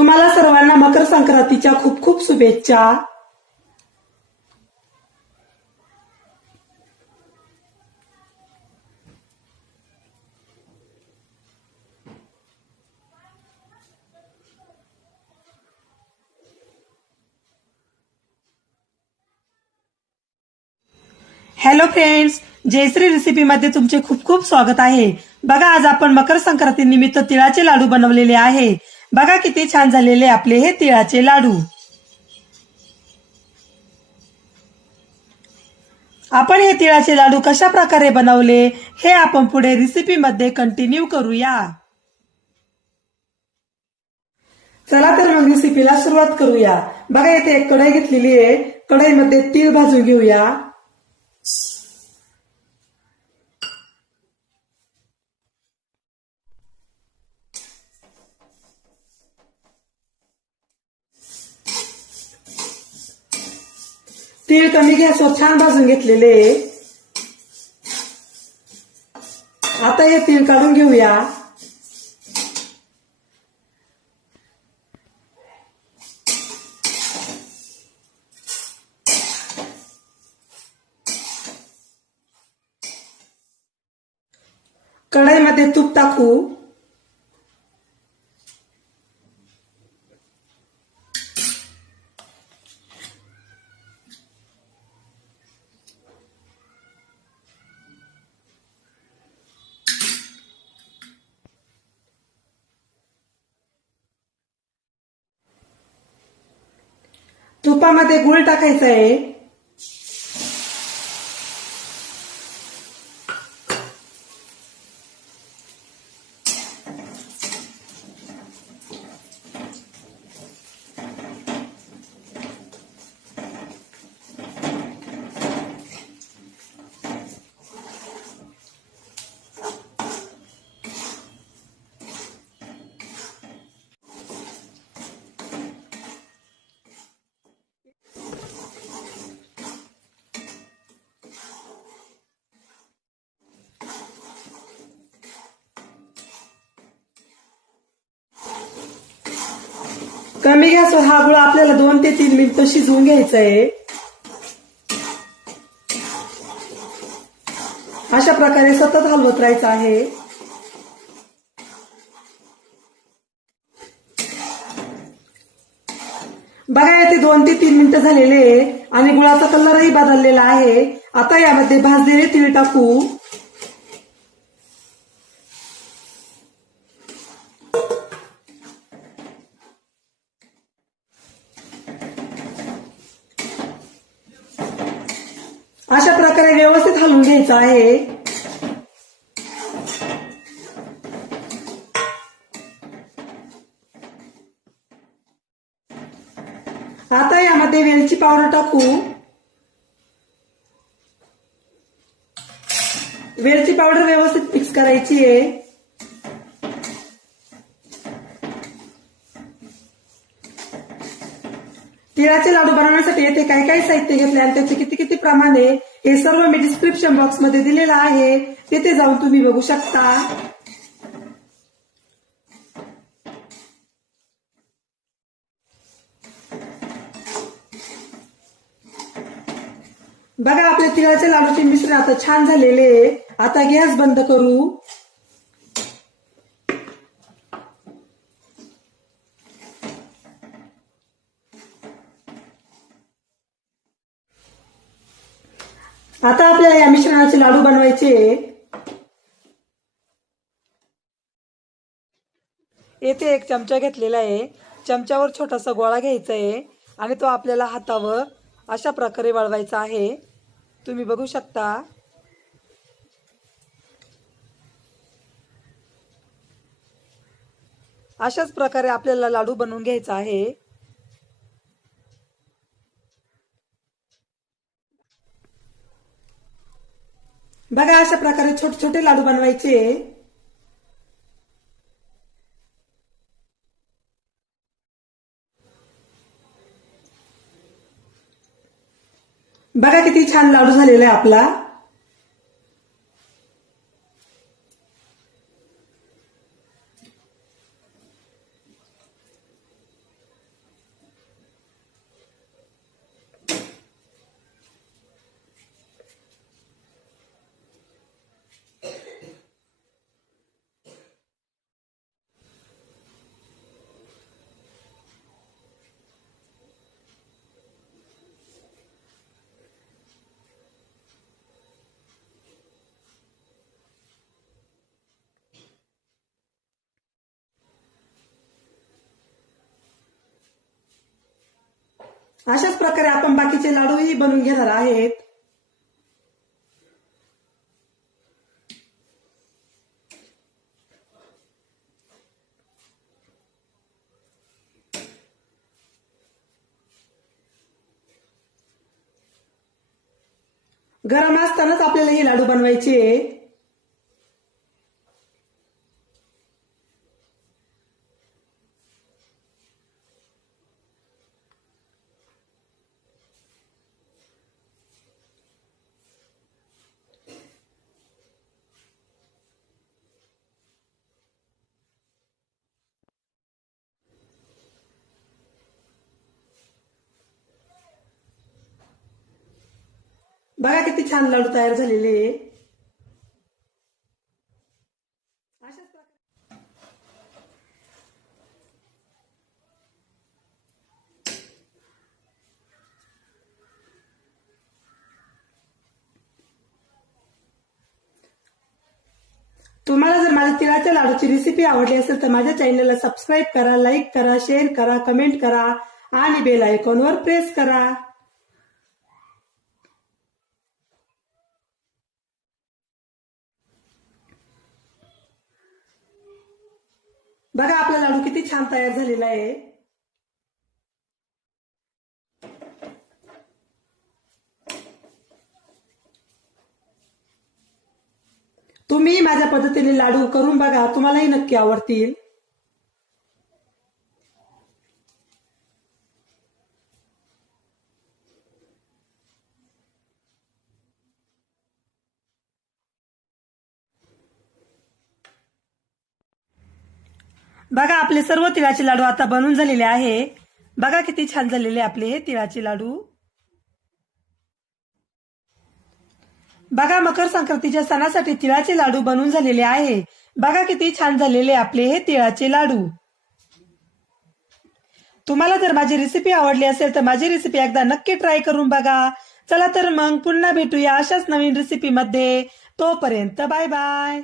तुम्हाला सर्वांना मकर संक्रांतीच्या खूप खूप शुभेच्छा। हॅलो फ्रेंड्स, जयश्री रेसिपी मध्ये तुमचे खूप खूप स्वागत आहे। बघा, आज आपण मकर संक्रांती निमित्त तिळाचे लाडू बनवलेले आहे। बघा किती छान झालेले आपले हे तिळाचे लाडू। आपण हे तिळाचे लाडू कशा प्रकारे बनवले हे आपण पुढे रेसिपी मध्ये कंटिन्यू करूया। चला तर मग रेसिपीला सुरुवात करूया। बघा, इथे एक कढई घेतलेली आहे। कढईमध्ये तीळ भाजून घेऊया। तीळ कमी गॅसवर छान भाजून घेतलेले। आता हे तीळ काढून घेऊया। कढईमध्ये तूप टाकू। तुपामध्ये गूळ टाकायचा आहे। कमी गॅसवर हा गुळ आपल्याला 2 ते 3 मिनिटं शिजवून घ्यायचा आहे। अशा प्रकारे सतत हलवत राहायचं आहे। बघा, येथे 2 ते 3 मिनिटं झालेले आणि गुळाचा कलरही बदललेला आहे। आता यामध्ये भाजलेले तीळ टाकू। अशा प्रकारे व्यवस्थित हलवून घ्यायचं आहे। आता यामध्ये वेलची पावडर टाकू। वेलची पावडर व्यवस्थित मिक्स करायची आहे। तिळाचे लाडू बनवण्यासाठी येथे काय काय साहित्य घेतले आणि त्याचे किती किती प्रमाण आहे हे सर्व मी डिस्क्रिप्शन बॉक्स मध्ये दिलेलं आहे, तिथे जाऊन तुम्ही बघू शकता। बघा, आपले तिळाचे लाडूचे मिश्रण आता छान झालेले। आता गॅस बंद करू। आता आपल्याला या मिश्रणाचे लाडू बनवायचे। येथे एक चमचा घेतलेला आहे। चमच्यावर छोटासा गोळा घ्यायचा आहे आणि तो आपल्याला हातावर अशा प्रकारे वळवायचा आहे। तुम्ही बघू शकता। अशाच प्रकारे आपल्याला लाडू बनवून घ्यायचा आहे। बघा, अशा प्रकारे छोटे छोटे लाडू बनवायचे। बघा किती छान लाडू झालेला आहे आपला। अशाच प्रकारे आपण बाकीचे लाडूही बनवून घेणार आहेत. गरम असतानाच आपल्याला हे लाडू बनवायचे आहे. बघा किती छान लाडू तयार झालेले आहे. अशाच प्रकारे तुम्हाला जर माझ्या तिळाच्या लाडूची रेसिपी आवडली असेल तर माझ्या चॅनलला सबस्क्राईब करा, लाईक करा, शेअर करा, कमेंट करा आणि बेल आयकॉनवर प्रेस करा. बघा आपला लाडू किती छान तयार झालेला आहे. तुम्ही माझ्या पद्धतीने लाडू करून बघा, तुम्हालाही नक्की आवडतील. बघा आपले सर्व तिळाचे लाडू आता बनून झालेले आहे. बघा किती छान झालेले आपले हे तिळाचे लाडू. बघा मकर संक्रांतीच्या सणासाठी तिळाचे लाडू बनून झालेले आहे. बघा किती छान झालेले आपले हे तिळाचे लाडू. तुम्हाला जर माझी रेसिपी आवडली असेल तर माझी रेसिपी एकदा नक्की ट्राय करून बघा. चला तर मग पुन्हा भेटूया अशाच नवीन रेसिपी मध्ये. तोपर्यंत बाय बाय.